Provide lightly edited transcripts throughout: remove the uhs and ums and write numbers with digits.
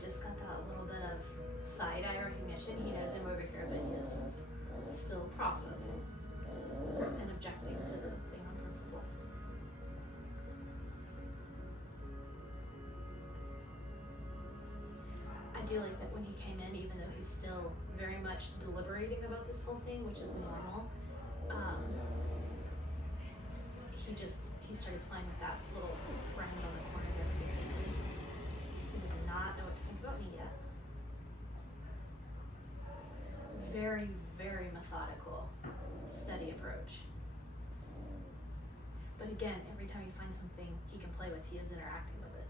just got that little bit of side-eye recognition. He knows I'm over here, but he is still processing and objecting to the thing on principle. I do like that when he came in, even though he's still very much deliberating about this whole thing, which is normal, he started playing with that little friend on the corner there. He does not know what to think about me yet. Very, very methodical, steady approach. But again, every time he finds something he can play with, he is interacting with it.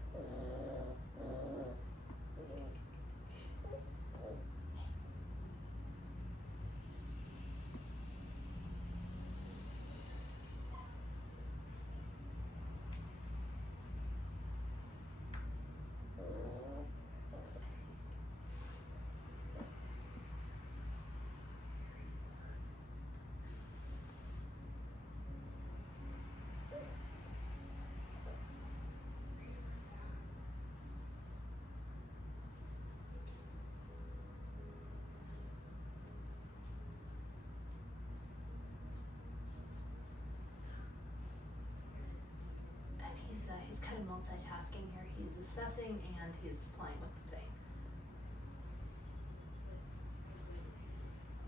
He's kind of multitasking here. He's assessing and he's playing with the thing.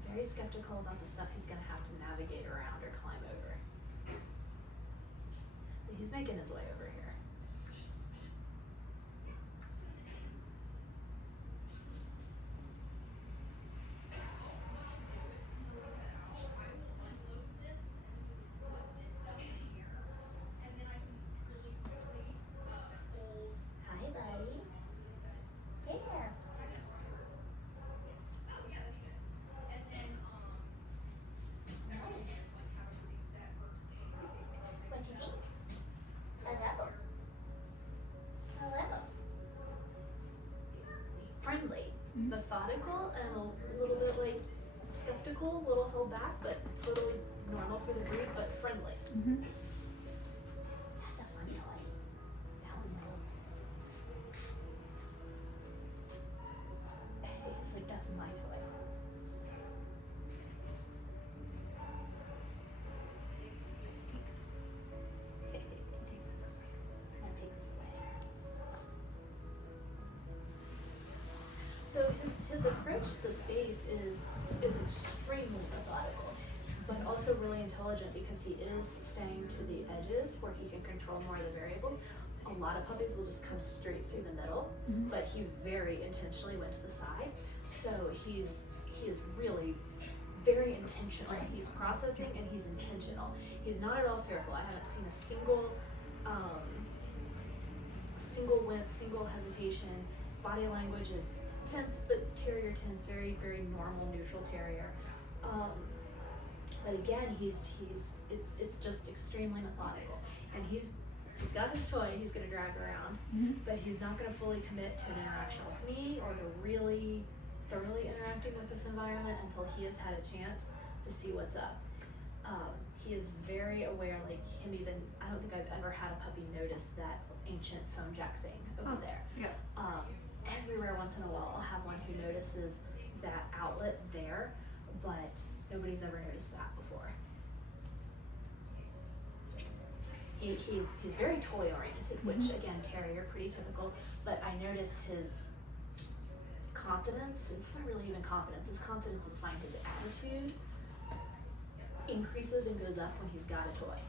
Very skeptical about the stuff he's gonna have to navigate around or climb over. But he's making his way over here. Friendly, methodical, and a little bit like skeptical, a little held back, but totally normal for the breed, but friendly. Mm-hmm. That's a fun toy. That one moves. It's like, that's my toy. I'll take this away. So his approach to the space is extremely methodical, but also really intelligent because he is staying to the edges where he can control more of the variables. A lot of puppies will just come straight through the middle, but he very intentionally went to the side. So he is really very intentional. He's processing and he's intentional. He's not at all fearful. I haven't seen a single wince, single hesitation. Body language is tense, but terrier tense, very, very normal, neutral terrier. But again, it's just extremely methodical. And he's got his toy he's gonna drag around, but he's not gonna fully commit to an interaction with me or to really thoroughly interacting with this environment until he has had a chance to see what's up. He is very aware, like him even, I don't think I've ever had a puppy notice that ancient phone jack thing over there. Yeah. Everywhere once in a while I'll have one who notices that outlet there, but nobody's ever noticed that before. He's very toy oriented, which again, terrier, pretty typical, but I notice his confidence, it's not really even confidence, his confidence is fine, his attitude increases and goes up when he's got a toy.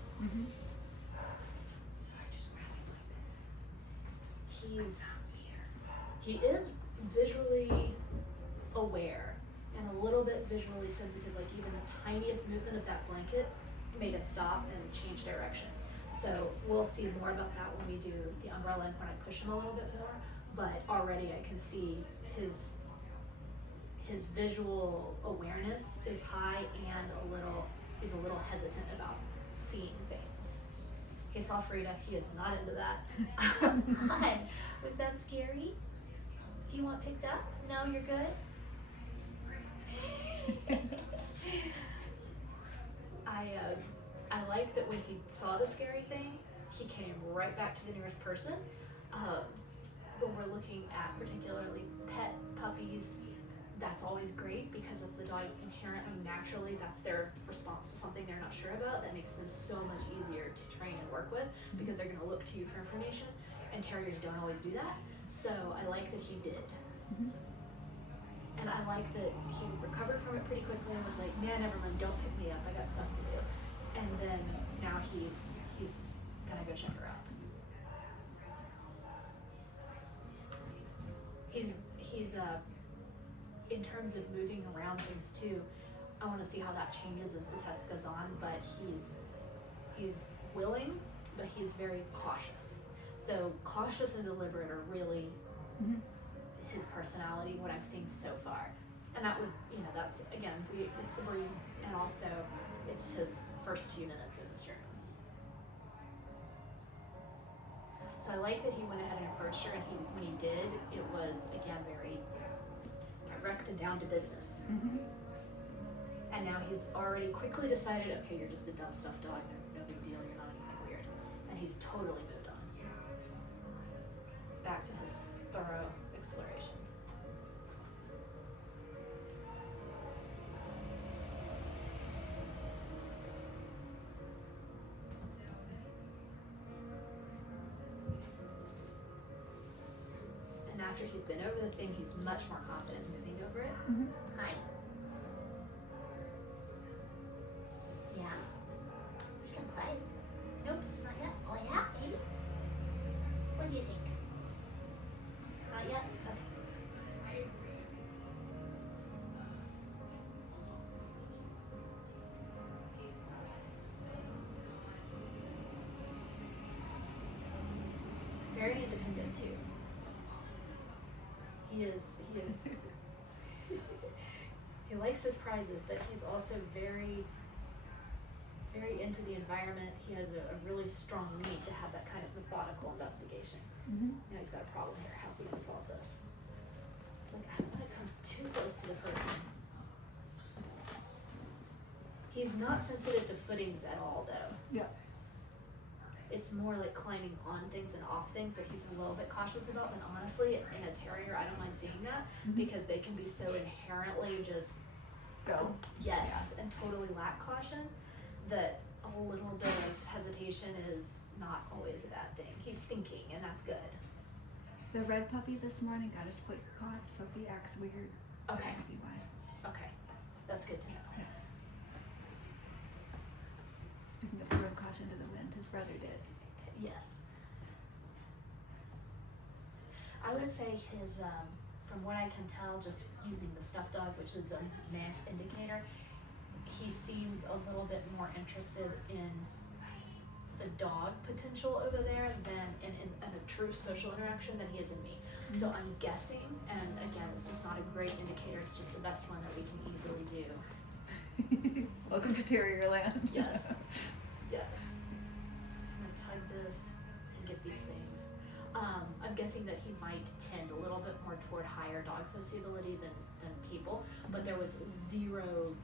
He is visually aware and a little bit visually sensitive, like even the tiniest movement of that blanket made him stop and change directions. So we'll see more about that when we do the umbrella and when I push him a little bit more, but already I can see his visual awareness is high and he's a little hesitant about seeing things. He saw Frida, he is not into that. Hi, was that scary? Do you want picked up? No, you're good? I like that when he saw the scary thing, he came right back to the nearest person. when we're looking at particularly pet puppies, that's always great because if the dog inherently, naturally, that's their response to something they're not sure about, that makes them so much easier to train and work with because they're going to look to you for information, and terriers don't always do that. So I like that he did. And I like that he recovered from it pretty quickly and was like, man, never mind, don't pick me up, I got stuff to do. And then now he's gonna go check her out. He's in terms of moving around things too, I want to see how that changes as the test goes on, but he's willing, but he's very cautious. So cautious and deliberate are really his personality, what I've seen so far. And that would, that's, again, it's the breed, and also it's his first few minutes in this journey. So I like that he went ahead and approached her, and when he did, it was, again, very direct and down to business. And now he's already quickly decided, okay, you're just a dumb stuffed dog, no big deal, you're not anything weird. And he's totally moved on. Back to his thorough exploration. And after he's been over the thing, he's much more confident moving over it. Hi. Yeah. You can play. Nope. Not yet. Oh yeah, maybe. What do you think? Not yet? Okay. Very independent too. He is he likes his prizes, but he's also very, very into the environment. He has a really strong need to have that kind of methodical investigation. Now he's got a problem here. How's he gonna solve this? It's like, I don't want to come too close to the person. He's not sensitive to footings at all, though. Yeah. It's more like climbing on things and off things that he's a little bit cautious about. And honestly, in a terrier, I don't mind seeing that because they can be so inherently just Go. yes, and totally lack caution that a little bit of hesitation is not always a bad thing. He's thinking, and that's good. The red puppy this morning got his foot caught, so he acts weird. Okay. That might be why. Okay, that's good to know. Speaking of throwing caution to the wind, his brother did. Yes. I would say his, from what I can tell, just using the stuffed dog, which is a meh indicator, he seems a little bit more interested in the dog potential over there than in a true social interaction than he is in me. So I'm guessing, and again, this is not a great indicator, it's just the best one that we can easily do. Welcome to Terrier Land. Yes. Yes. I'm gonna tug this and get these things. I'm guessing that he might tend a little bit more toward higher dog sociability than people, but there was zero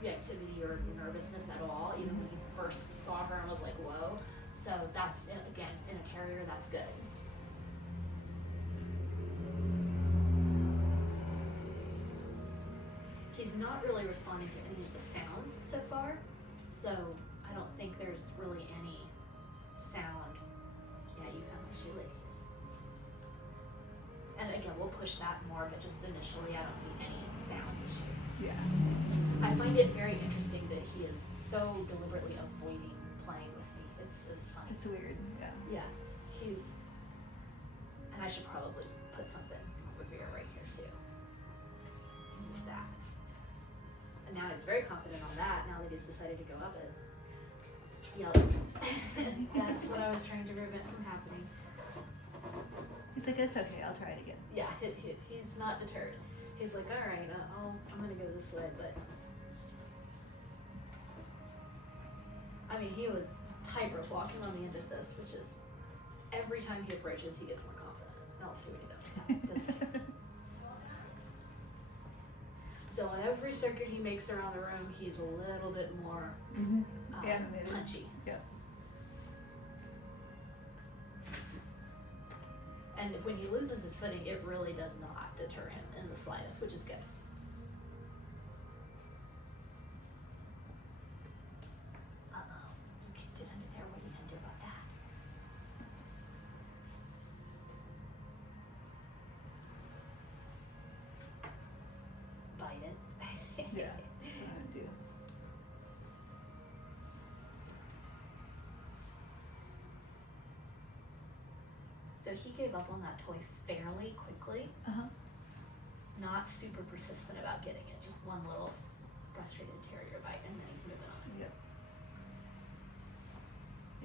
reactivity or nervousness at all, even when he first saw her and was like, whoa. So that's, again, in a terrier, that's good. He's not really responding to any of the sounds so far, so I don't think there's really any sound. Yeah, you found my shoelaces. And again, we'll push that more, but just initially I don't see any sound issues. Yeah. I find it very interesting that he is so deliberately avoiding playing with me. It's funny. It's weird. Yeah. Yeah, and I should probably put something over here, right here too. Move that. And now he's very confident on that, now that he's decided to go up it. Yep. That's what I was trying to prevent from happening. He's like, it's okay, I'll try it again. Yeah, he's not deterred. He's like, all right, I'm gonna go this way, but I mean, he was tightrope walking on the end of this, which is every time he approaches, he gets more confident. Now let's see what he does. So every circuit he makes around the room, he's a little bit more Animated. punchy. Yep. And when he loses his footing, it really does not deter him in the slightest, which is good. Uh-oh, you kicked it under there. What are you gonna do about that? Bite it. Yeah, that's what I'm gonna do. So he gave up on that toy fairly quickly, Uh-huh. not super persistent about getting it, just one little frustrated terrier bite, and then he's moving on. Yep.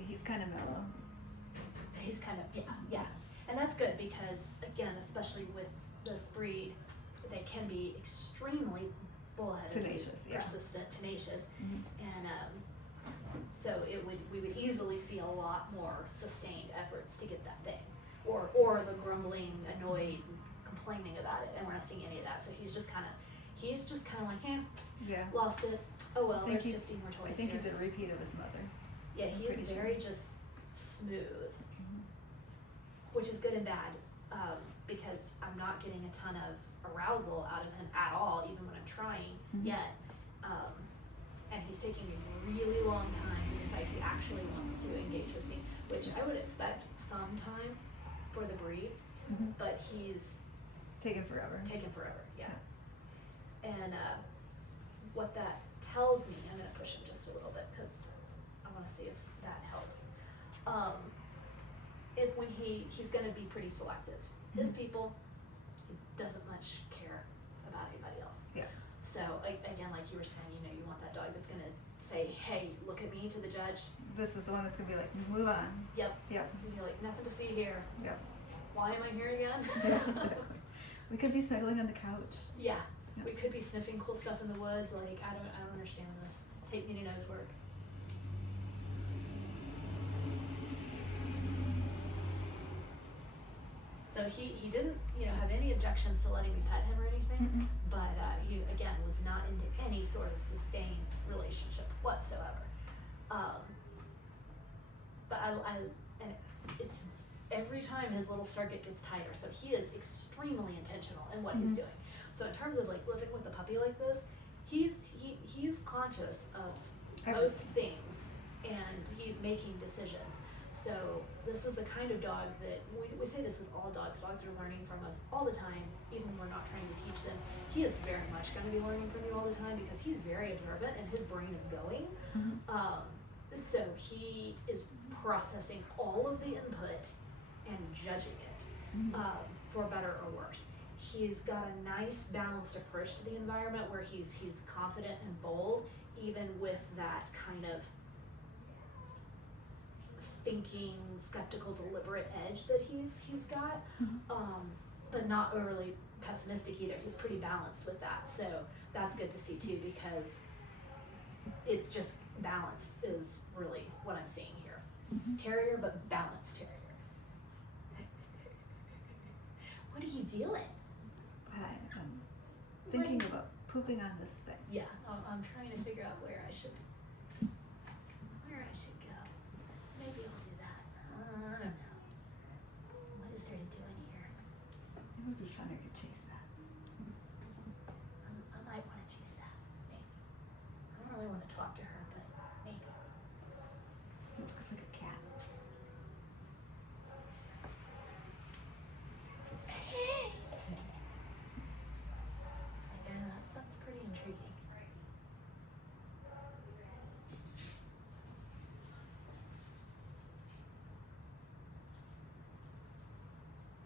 He's kind of mellow. He's kind of, yeah. And that's good because, again, especially with this breed, they can be extremely bullheaded, Tenacious, yeah. persistent, tenacious, Mhm. and so we would easily see a lot more sustained efforts to get that thing, or the grumbling, annoyed, complaining about it, and we're not seeing any of that. So he's just kind of like, Yeah. lost it. Oh well, I think there's 15 more toys I think here. he's a repeat of his mother. Yeah, I'm he is pretty sure. very just smooth, Mhm. which is good and bad, because I'm not getting a ton of arousal out of him at all, even when I'm trying Mhm. yet. And he's taking a really long time to decide he actually wants to engage with me, which I would expect some time for the breed, Mhm. but he's Taken forever. taken forever, yeah. And what that tells me, I'm gonna push him just a little bit because I want to see if that helps. If when he's gonna be pretty selective. His Mhm. people, he doesn't much care about anybody else. Yeah. So again, like you were saying, you want that dog that's gonna say, "Hey, look at me" to the judge. This is the one that's gonna be like, move on. Yep. Yep. This is gonna be like, nothing to see here. Yep. Why am I here again? Yeah, exactly. We could be snuggling on the couch. Yeah. Yeah. We could be sniffing cool stuff in the woods. Like I don't understand this. Take me to nose work. So he didn't have any objections to letting me pet him or anything, Mm-mm. but he again was not into any sort of sustained relationship whatsoever. But and it's every time his little circuit gets tighter, so he is extremely intentional in what he's Mhm. doing. So in terms of like living with a puppy like this, he's conscious of most things and he's making decisions. So this is the kind of dog that we say this with all dogs. Dogs are learning from us all the time, even when we're not trying to teach them. He is very much going to be learning from you all the time because he's very observant and his brain is going. Mhm. So he is processing all of the input and judging it, Mhm. for better or worse. He's got a nice balanced approach to the environment where he's confident and bold, even with that kind of thinking, skeptical, deliberate edge that he's got, Mhm. but not overly pessimistic either. He's pretty balanced with that, so that's good to see too because it's just balanced is really what I'm seeing here. Mhm. Terrier, but balanced terrier. What are you doing? I'm thinking about pooping on this thing. Yeah, I'm trying to figure out where I should go. Maybe I'll do that. I don't know. What is there to do in here? It would be funner to chase that. I might want to chase that. Maybe. I don't really want to talk to her, but maybe. It looks like a cat. It's like, that's pretty intriguing.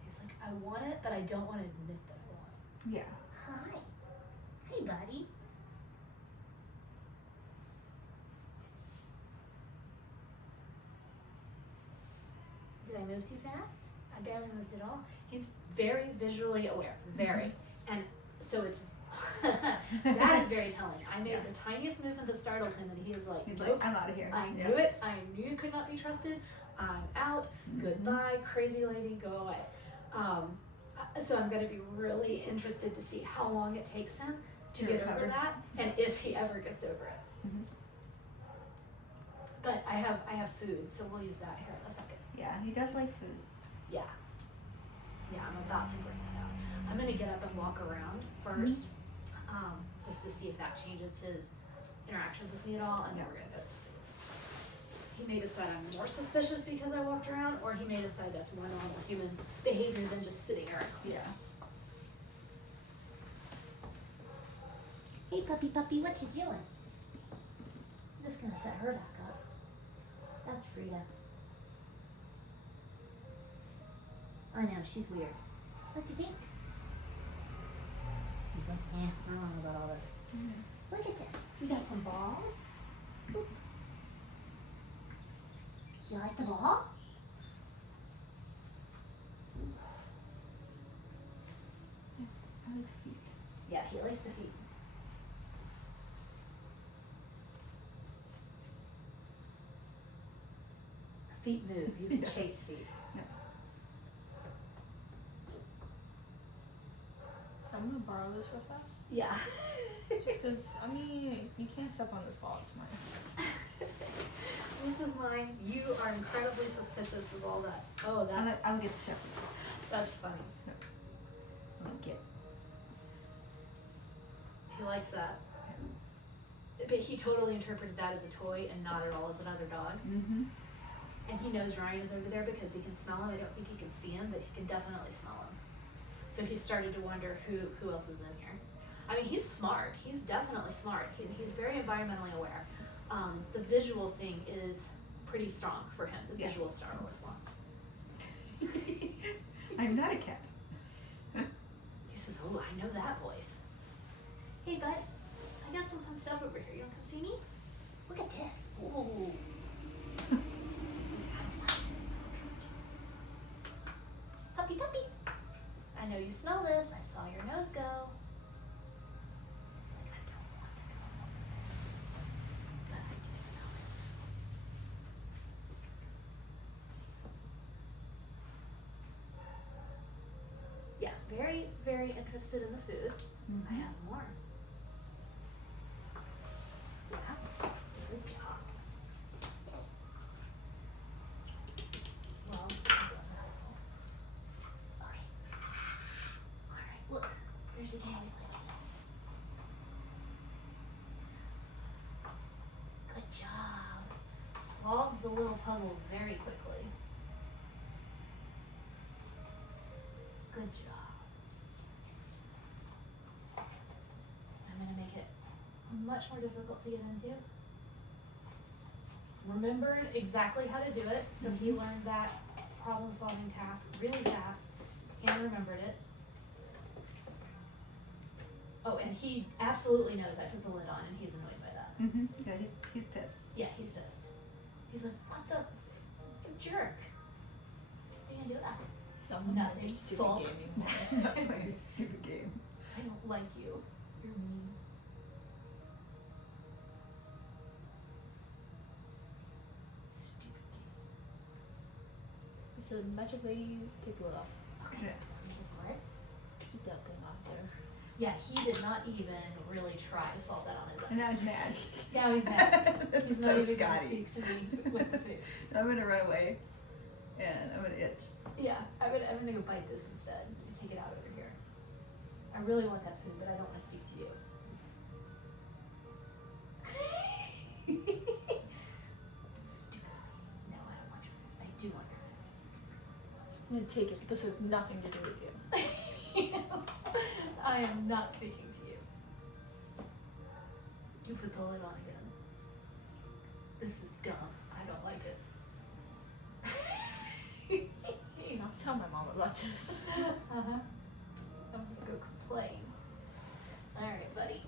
He's like, I want it, but I don't want to admit that I want it. Yeah. Hi. Hey, buddy. Did I move too fast? I barely moved at all. He's very visually aware, very. And so it's, that is very telling. I made Yeah. the tiniest movement that startled him and he was like, He's nope, like, I'm out of here. I Yeah. knew it, I knew you could not be trusted, I'm out, Mhm. goodbye, crazy lady, go away. So I'm gonna be really interested to see how long it takes him to To get over recover. that and if he ever gets over it. Mhm. But I have food, so we'll use that here in a second. Yeah, he does like food. Yeah. Yeah, I'm about to bring that out. I'm gonna get up and walk around first, just to see if that changes his interactions with me at all, and then Yeah. we're gonna go to the food. He may decide I'm more suspicious because I walked around, or he may decide that's more normal human behavior than just sitting around. Yeah. Hey, puppy, what you doing? I'm just gonna set her back up. That's Frida. I know, she's weird. What you think? He's like, I don't know about all this. Look at this. We got some balls. Oop. You like the ball? I like feet. Yeah, he likes the feet. Feet move. You can Yeah. chase feet. So I'm gonna borrow this real fast. Yeah. Just because, I mean, you can't step on this ball, it's mine. This is mine. You are incredibly suspicious of all that. Oh, I'll get the shepherd. that's funny. I'll get. He likes that. But he totally interpreted that as a toy and not at all as another dog. Mm-hmm. And he knows Ryan is over there because he can smell him. I don't think he can see him, but he can definitely smell him. So he started to wonder who else is in here. I mean, he's smart. He's definitely smart. He's very environmentally aware. The visual thing is pretty strong for him, the Yeah. visual startle response. I'm not a cat. He says, oh, I know that voice. Hey, bud, I got some fun stuff over here. You want to come see me? Look at this. Ooh. He's like, I don't like it. I don't trust you. Puppy. I know you smell this. I saw your nose go. He's like, I don't want to go. But I do smell it. Yeah, very, very interested in the food. I have more. Yeah, good job. Well, that wasn't helpful. Okay. Alright, look. There's a game we play with this. Good job. Solved the little puzzle very quickly. Good job. I'm gonna make it much more difficult to get into. Remembered exactly how to do it, so he learned that problem-solving task really fast and remembered it. Oh, and he absolutely knows I put the lid on, and he's annoyed by that. Mm-hmm. Yeah, he's pissed. Yeah, he's pissed. He's like, what the? You jerk. What are you gonna do about it? So I'm not Nothing. your stupid Salt. game anymore. Not playing a stupid game. I don't like you. You're mean. Stupid game. He said, magic lady, take the lid off. Okay. What? Keep that thing off there. Yeah, he did not even really try to solve that on his own. And now he's mad. Now he's mad. That's He's so not even gonna Scotty. speak to me with the food. I'm gonna run away, and I'm gonna itch. Yeah, I'm gonna go bite this instead and take it out over here. I really want that food, but I don't want to speak to you. Stupid. No, I don't want your food. I do want your food. I'm gonna take it, but this has nothing to do with you. I am not speaking to you. You put the lid on again. This is dumb. I don't like it. I'll tell my mom about this. Uh-huh. I'm gonna go complain. Alright, buddy.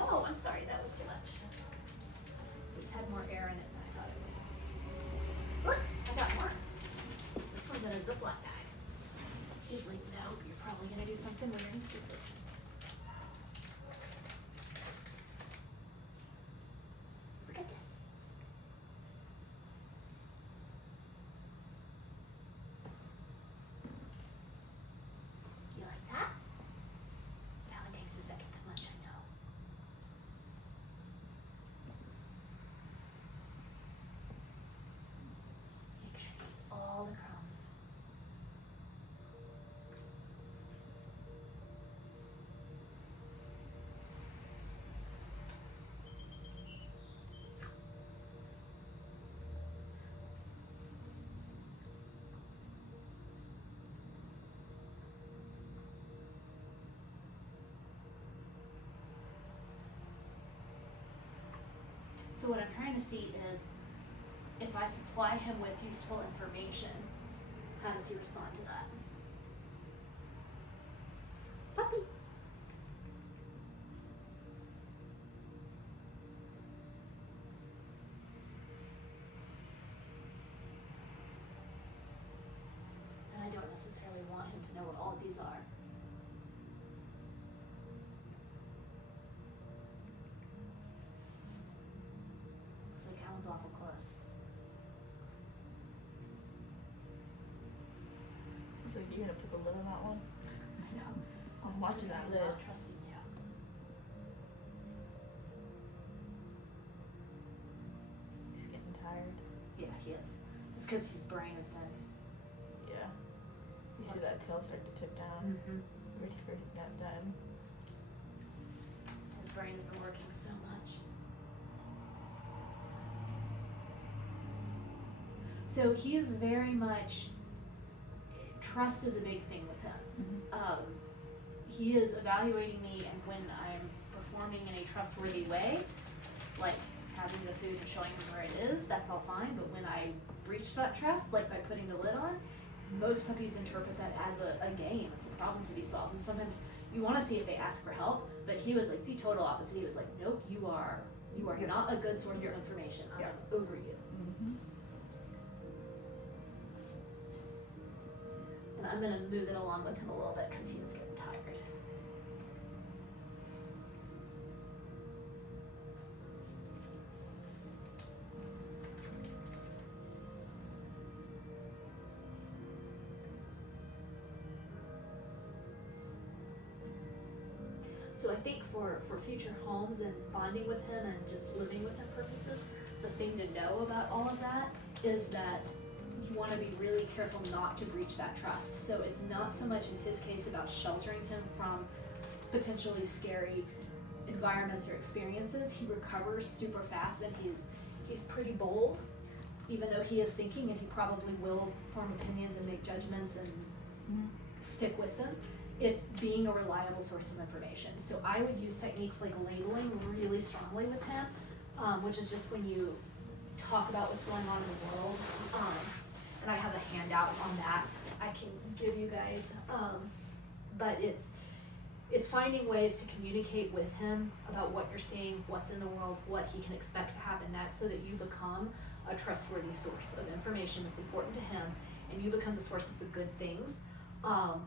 Oh, I'm sorry, that was too much. This had more air in it than I thought it would. Look, I got more. This one's in a Ziploc bag. He's like, nope, you're probably gonna do something weird and stupid. Look at this. You like that? Now it takes a second to munch, I know. So what I'm trying to see is, if I supply him with useful information, how does he respond to that? Puppy. And I don't necessarily want him to know what all of these are. Looks like Alan's awful close. So you're gonna put the lid on that one? I know. I'm watching that I'm lid. not trusting you. He's getting tired. Yeah, he is. It's because his brain has been. Yeah. You see that tail start to tip down? Mm-hmm. Ready for his nap time. His brain has been working so much. So he is very much. Trust is a big thing with him. Mm-hmm. He is evaluating me, and when I'm performing in a trustworthy way, like having the food and showing him where it is, that's all fine. But when I breach that trust, like by putting the lid on, most puppies interpret that as a game. It's a problem to be solved. And sometimes you want to see if they ask for help, but he was like the total opposite. He was like, nope, you are Yeah. not a good source Yeah. of information. I'm Yeah. over you. Mm-hmm. And I'm gonna move it along with him a little bit because he is getting tired. So I think for future homes and bonding with him and just living with him purposes, the thing to know about all of that is that you want to be really careful not to breach that trust. So it's not so much in his case about sheltering him from potentially scary environments or experiences. He recovers super fast, and he's pretty bold, even though he is thinking, and he probably will form opinions and make judgments and Mm-hmm. stick with them. It's being a reliable source of information. So I would use techniques like labeling really strongly with him, which is just when you talk about what's going on in the world. And I have a handout on that I can give you guys. But it's finding ways to communicate with him about what you're seeing, what's in the world, what he can expect to happen next, so that you become a trustworthy source of information that's important to him, and you become the source of the good things,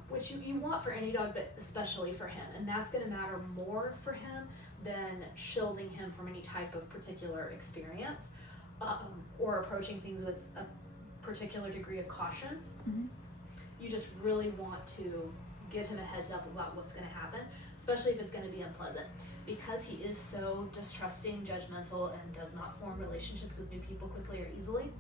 which you want for any dog, but especially for him. And that's going to matter more for him than shielding him from any type of particular experience, or approaching things with a particular degree of caution. Mm-hmm. You just really want to give him a heads up about what's going to happen, especially if it's going to be unpleasant. Because he is so distrusting, judgmental, and does not form relationships with new people quickly or easily,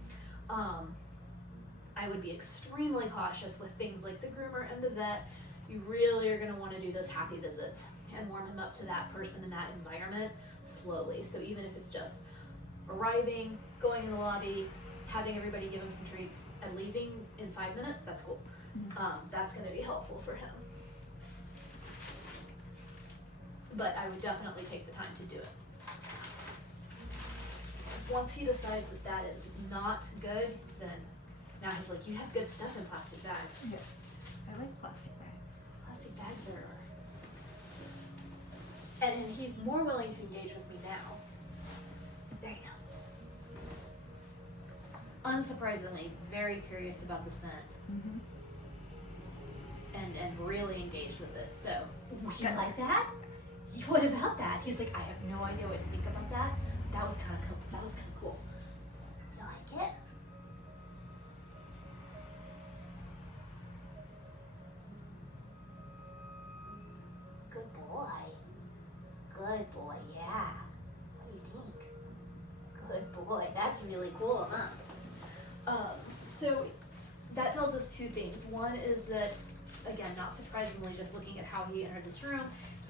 I would be extremely cautious with things like the groomer and the vet. You really are going to want to do those happy visits and warm him up to that person and that environment slowly. So even if it's just arriving, going in the lobby, having everybody give him some treats, and leaving in 5 minutes, that's cool. That's going to be helpful for him. But I would definitely take the time to do it. Because once he decides that that is not good, then now he's like, you have good stuff in plastic bags. Yeah. I like plastic bags. Plastic bags are... And he's more willing to engage with me now. There you go. Unsurprisingly, very curious about the scent. Mm-hmm. And really engaged with it. So, you like that? What about that? He's like, I have no idea what to think about that. That was kind of cool. That was kind of cool. You like it? Good boy. Good boy, yeah. What do you think? Good boy. That's really cool, huh? So that tells us two things. One is that, again, not surprisingly, just looking at how he entered this room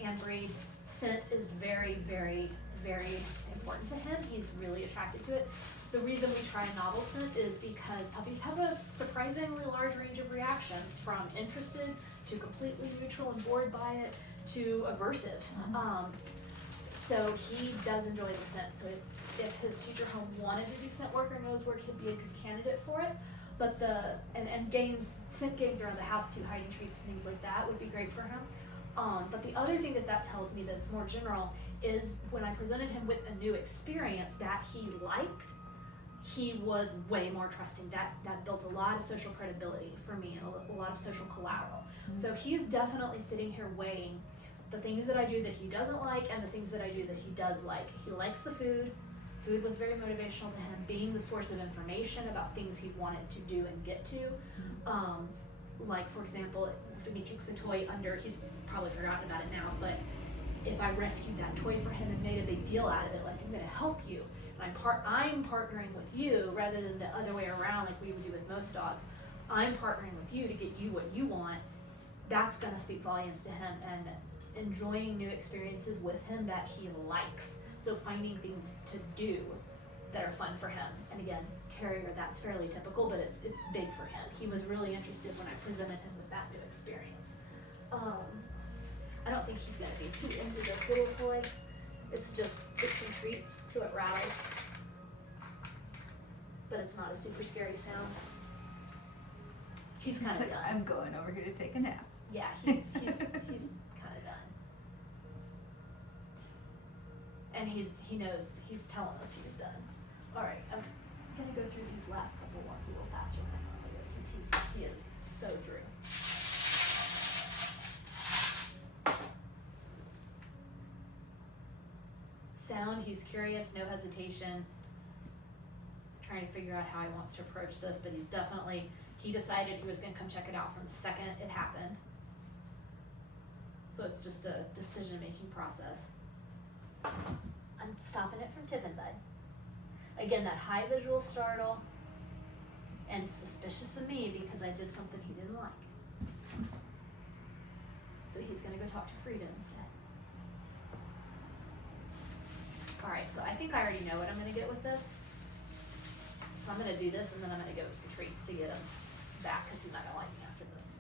and breed, scent is very, very, very important to him. He's really attracted to it. The reason we try a novel scent is because puppies have a surprisingly large range of reactions, from interested to completely neutral and bored by it to aversive. So he does enjoy the scent. So if his future home wanted to do scent work or nose work, he'd be a good candidate for it. But and games, scent games around the house too, hiding treats and things like that would be great for him. But the other thing that tells me that's more general is when I presented him with a new experience that he liked, he was way more trusting. That built a lot of social credibility for me and a lot of social collateral. So he's definitely sitting here weighing the things that I do that he doesn't like and the things that I do that he does like. He likes the food. Food was very motivational to him, being the source of information about things he wanted to do and get to. Like, for example, if he kicks a toy under, he's probably forgotten about it now, but if I rescued that toy for him and made a big deal out of it, like, I'm gonna help you, and I'm partnering with you rather than the other way around like we would do with most dogs. I'm partnering with you to get you what you want. That's gonna speak volumes to him, and enjoying new experiences with him that he likes. So finding things to do that are fun for him. And again, terrier, that's fairly typical, but it's big for him. He was really interested when I presented him with that new experience. I don't think he's gonna be too into this little toy. It's some treats, so it rattles. But it's not a super scary sound. He's kind of Like, done. I'm going over here to take a nap. Yeah, he's kind of done. And he knows, he's telling us he's done. All right, I'm gonna go through these last couple ones a little faster than I normally would since he is so through. Sound, he's curious, no hesitation. Trying to figure out how he wants to approach this, but he decided he was gonna come check it out from the second it happened. So it's just a decision-making process. I'm stopping it from tipping, bud. Again, that high visual startle and suspicious of me because I did something he didn't like. So he's gonna go talk to Frida instead. All right, so I think I already know what I'm gonna get with this. So I'm gonna do this and then I'm gonna go with some treats to get him back because he's not gonna like me after this.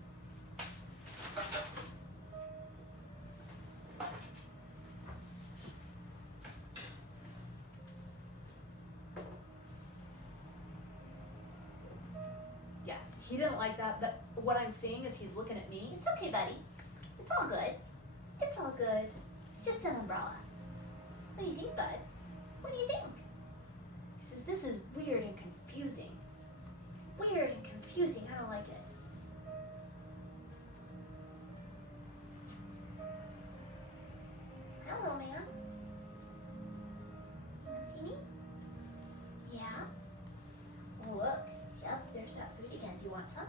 Yeah, he didn't like that, but what I'm seeing is he's looking at me. It's okay, buddy. It's all good. It's all good. It's just an umbrella. What do you think, bud? What do you think? He says, this is weird and confusing. Weird and confusing, I don't like it. Hello, man. You want to see me? Yeah. Look, yep, there's that food again. Do you want some?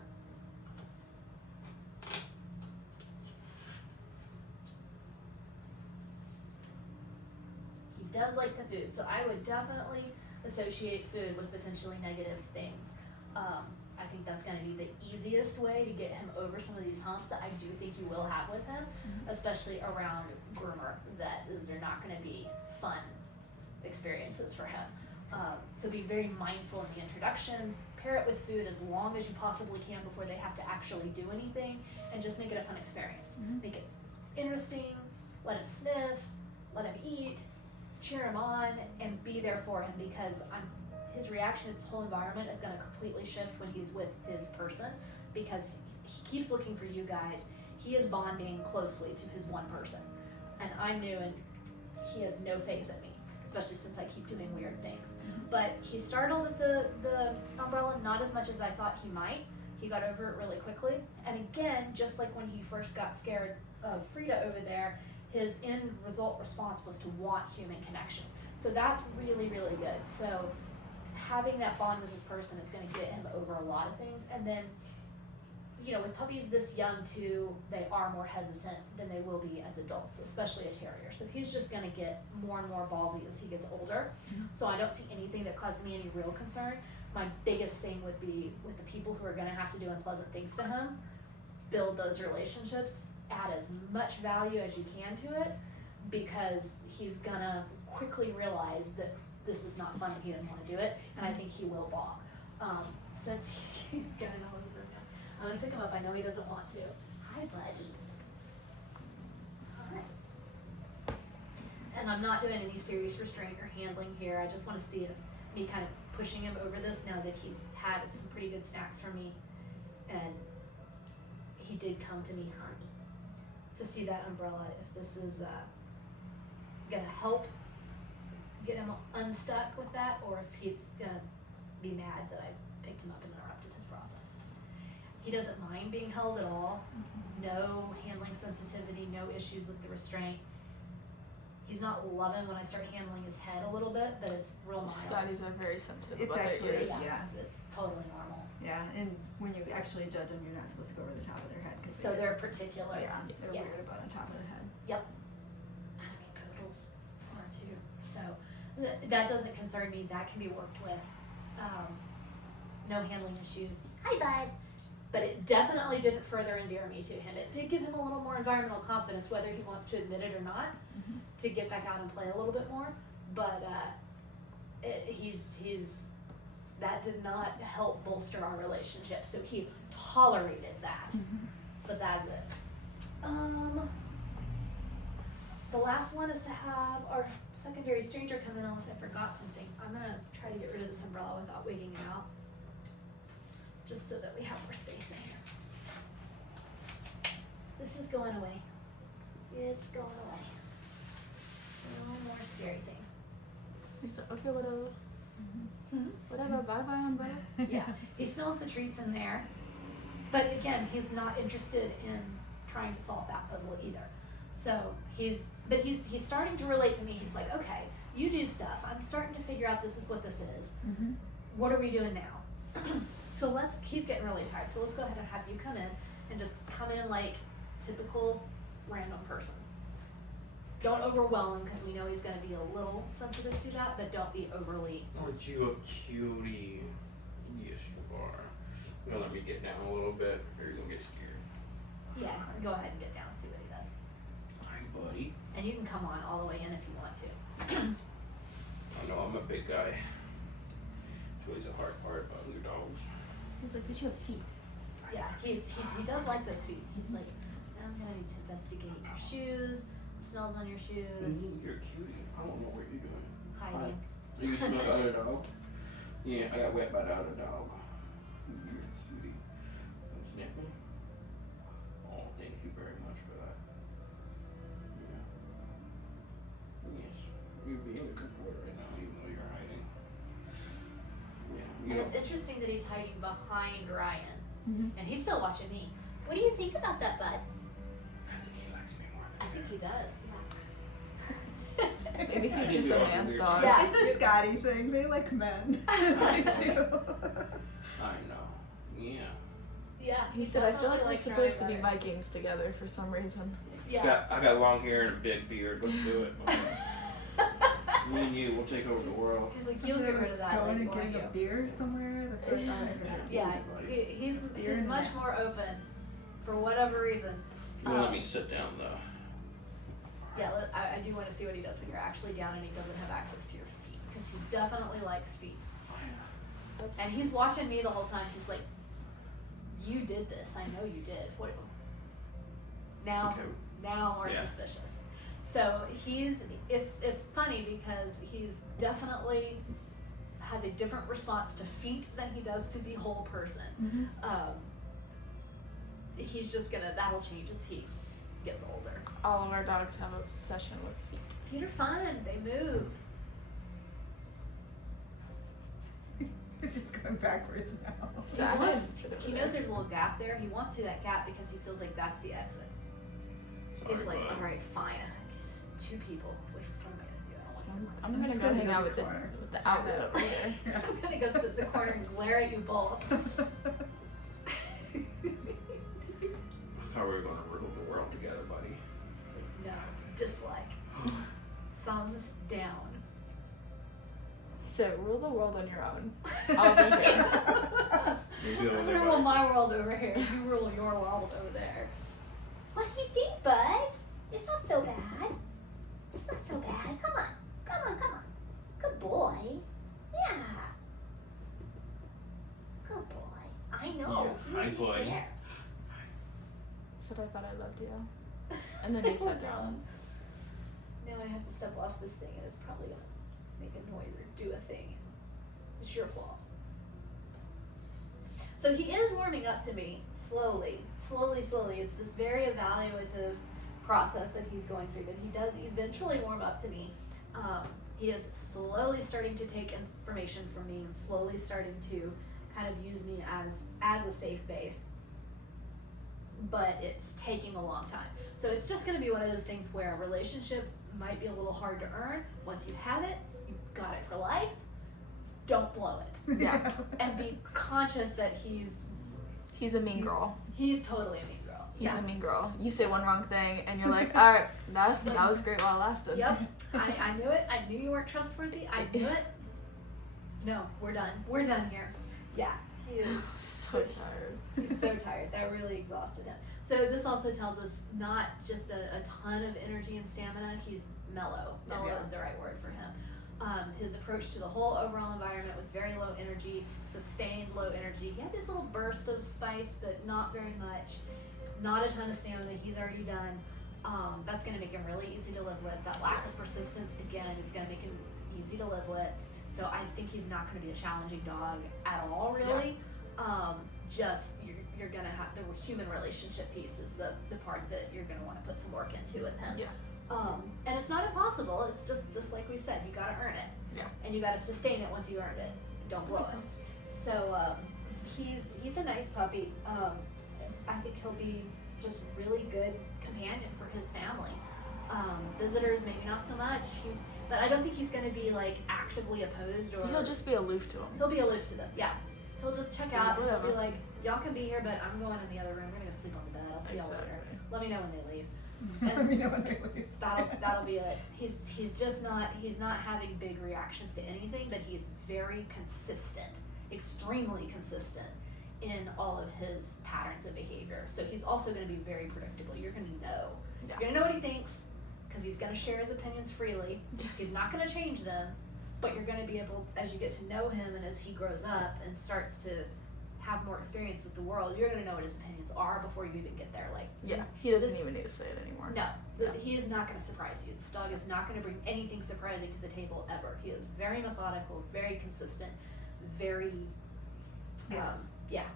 He does like the food, so I would definitely associate food with potentially negative things. I think that's going to be the easiest way to get him over some of these humps that I do think you will have with him, especially around groomer, that those are not going to be fun experiences for him. So be very mindful in the introductions, pair it with food as long as you possibly can before they have to actually do anything, and just make it a fun experience. Make it interesting, let him sniff, let him eat, cheer him on, and be there for him because his reaction to this whole environment is going to completely shift when he's with his person because he keeps looking for you guys. He is bonding closely to his one person. And I'm new and he has no faith in me, especially since I keep doing weird things. But he startled at the umbrella, not as much as I thought he might. He got over it really quickly. And again, just like when he first got scared of Frida over there, his end result response was to want human connection. So that's really, really good. So having that bond with this person is going to get him over a lot of things. And then, you know, with puppies this young too, they are more hesitant than they will be as adults, especially a terrier. So he's just going to get more and more ballsy as he gets older. So I don't see anything that causes me any real concern. My biggest thing would be with the people who are going to have to do unpleasant things to him, build those relationships, add as much value as you can to it, because he's going to quickly realize that this is not fun and he doesn't want to do it, and I think he will balk. Since he's getting all over him. I'm going to pick him up. I know he doesn't want to. Hi, buddy. Hi. and I'm not doing any serious restraint or handling here. I just want to see if me kind of pushing him over this now that he's had some pretty good snacks from me, and he did come to me hard, to see that umbrella, if this is gonna help get him unstuck with that, or if he's gonna be mad that I picked him up and interrupted his process. He doesn't mind being held at all. No handling sensitivity, no issues with the restraint. He's not loving when I start handling his head a little bit, but it's real mild. Scotties are very sensitive It's about their actually- ears. yeah. It's totally normal. Yeah, and when you actually judge them, you're not supposed to go over the top of their head. Cause So they're particular. yeah, they're Yeah. weird about on top of the head. Yep. And I mean, poodles are too. So that doesn't concern me. That can be worked with. No handling issues. Hi, bud. But it definitely didn't further endear me to him. It did give him a little more environmental confidence, whether he wants to admit it or not, to get back out and play a little bit more. But that did not help bolster our relationship. So he tolerated that. But that's it. The last one is to have our secondary stranger come in unless I forgot something. I'm gonna try to get rid of this umbrella without wigging it out, just so that we have more space in here. This is going away. It's going away. No more scary thing. He said, okay, whatever. Whatever, bye-bye, umbrella. Yeah, he smells the treats in there, but again, he's not interested in trying to solve that puzzle either. So he's starting to relate to me. He's like, okay, you do stuff. I'm starting to figure out this is what this is. What are we doing now? So he's getting really tired. So let's go ahead and have you come in and just come in like typical random person. Don't overwhelm him because we know he's going to be a little sensitive to that, but don't be overly. Aren't you a cutie? Yes, you are. You gonna let me get down a little bit, or you're gonna get scared? Yeah, go ahead and get down and see what he does. Hi, buddy. And you can come on all the way in if you want to. I know I'm a big guy. It's always a hard part about underdogs. He's like, but you have feet. Yeah, he does like those feet. He's like, now I'm gonna need to investigate your shoes, the smells on your shoes, You're a cutie. I don't know what you're doing. hiding. You smell the other dog? Yeah, I got wet by the other dog. You're a cutie. Don't sniff me? Oh, thank you very much for that. Yeah. Yes. You're being a good boy right now, even though you're hiding. Yeah. You And know, it's interesting that he's hiding behind Ryan, Mm-hmm. and he's still watching me. What do you think about that, bud? I think he likes me more than I think he does. Yeah. Maybe I he's need just to a go on man's weird dog. shit. Yeah. It's a Scotty thing. They like men. They do. I know. Yeah. Yeah. He said, I feel like definitely we're likes supposed to Ryan be better. Vikings together for some reason. Yeah. I got long hair and a big beard. Let's do it. Me and you, we'll take over the world. He's like, you'll get rid of that. Going like, and won't getting you? a beer somewhere. That's what I thought I heard. Yeah, he's Beer and much that. more open, for whatever reason. You won't let me sit down though. Yeah, I do want to see what he does when you're actually down and he doesn't have access to your feet, because he definitely likes feet. And he's watching me the whole time. He's like, "You did this. I know you did. What?" Now, okay. now more Yeah. suspicious. So it's funny because he definitely has a different response to feet than he does to the whole person. Mm-hmm. He's just that'll change as he gets older. All of our dogs have an obsession with feet. Feet are fun. They move. It's just going backwards now. Zach He, should sit over he there. knows there's a little gap there. He wants to that gap because he feels like that's the exit. He's Sorry, like, bud. all right, fine. It's two people. Which one am I gonna do? I don't want I'm I'm gonna just go gonna hang go out to with the the corner. outlet over there. I'm gonna go sit in the corner and glare at you both. I thought we were gonna rule the world together, buddy. It's like, no, dislike. Thumbs down. So rule the world on your own. I'll be here. You do it I'm with gonna your rule buddies. my world over here. You rule your world over there. What do you think, bud? It's not so bad. It's not so bad. Come on. Come on, come on. Good boy. Yeah. Good boy. I know. Yeah, hi, He's boy. there. Said I thought I loved you. And then you sat down. No, I have to step off this thing and it's probably gonna make a noise or do a thing. It's your fault. So he is warming up to me slowly. It's this very evaluative process that he's going through, but he does eventually warm up to me. He is slowly starting to take information from me and slowly starting to kind of use me as a safe base. But it's taking a long time. So it's just gonna be one of those things where a relationship might be a little hard to earn. Once you have it, you've got it for life. Don't blow it. Yeah. And be conscious that he's He's a mean girl. He's totally a mean girl. He's a mean girl. You say one wrong thing and you're like, alright, that was great while it lasted. Yep. I knew it. I knew you weren't trustworthy. I knew it. No, we're done. We're done here. Yeah, he is So tired. He's so tired. That really exhausted him. So this also tells us not just a ton of energy and stamina. He's mellow. Mellow is the right word for him. His approach to the whole overall environment was very low energy, sustained low energy. He had this little burst of spice, but not very much. Not a ton of stamina. He's already done. That's going to make him really easy to live with. That lack of persistence, again, is going to make him easy to live with. So I think he's not going to be a challenging dog at all, really. Just you're going to have the human relationship piece is the part that you're going to want to put some work into with him. Yeah. And it's not impossible. It's just like we said, you gotta earn it. Yeah. And you gotta sustain it once you earned it. Don't blow it. So he's a nice puppy. I think he'll be just really good companion for his family. Visitors maybe not so much. But I don't think he's gonna be like actively opposed or. He'll just be aloof to him. He'll be aloof to them. Yeah. He'll just check out and he'll be Whatever. like, y'all can be here, but I'm going in the other room. I'm gonna go sleep on the bed. I'll see y'all later. Let me know when they leave. That'll be it. He's just not having big reactions to anything, but he's very consistent, extremely consistent in all of his patterns of behavior. So he's also going to be very predictable. You're going to know. Yeah. You're going to know what he thinks because he's going to share his opinions freely. Yes. He's not going to change them, but you're going to be able, as you get to know him and as he grows up and starts to have more experience with the world, you're going to know what his opinions are before you even get there. Like, Yeah, he doesn't this- even need to say it anymore. no, he is not going to surprise you. This dog is not going to bring anything surprising to the table ever. He is very methodical, very consistent, very,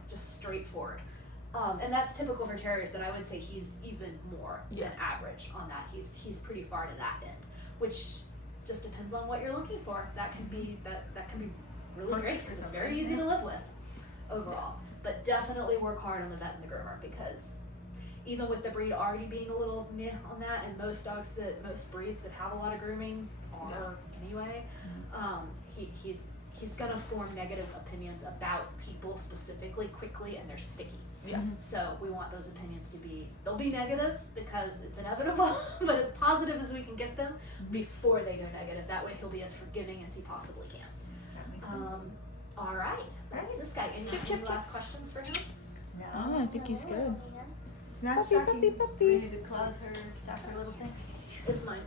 just straightforward. And that's typical for terriers, but I would say he's even more than average on that. He's pretty far to that end, which just depends on what you're looking for. That can be really great because it's very easy to live with overall. But definitely work hard on the vet and the groomer because even with the breed already being a little meh on that, and most breeds that have a lot of grooming are anyway, he's gonna form negative opinions about people specifically quickly, and they're sticky. Yeah. So we want those opinions they'll be negative because it's inevitable, but as positive as we can get them before they go negative. That way he'll be as forgiving as he possibly can. That makes sense. All right, that's this guy. Any last questions for him? No. Oh, I think he's good. It's not Puppy, shocking. puppy, puppy. We need to close her, stop her little thing. It's mine.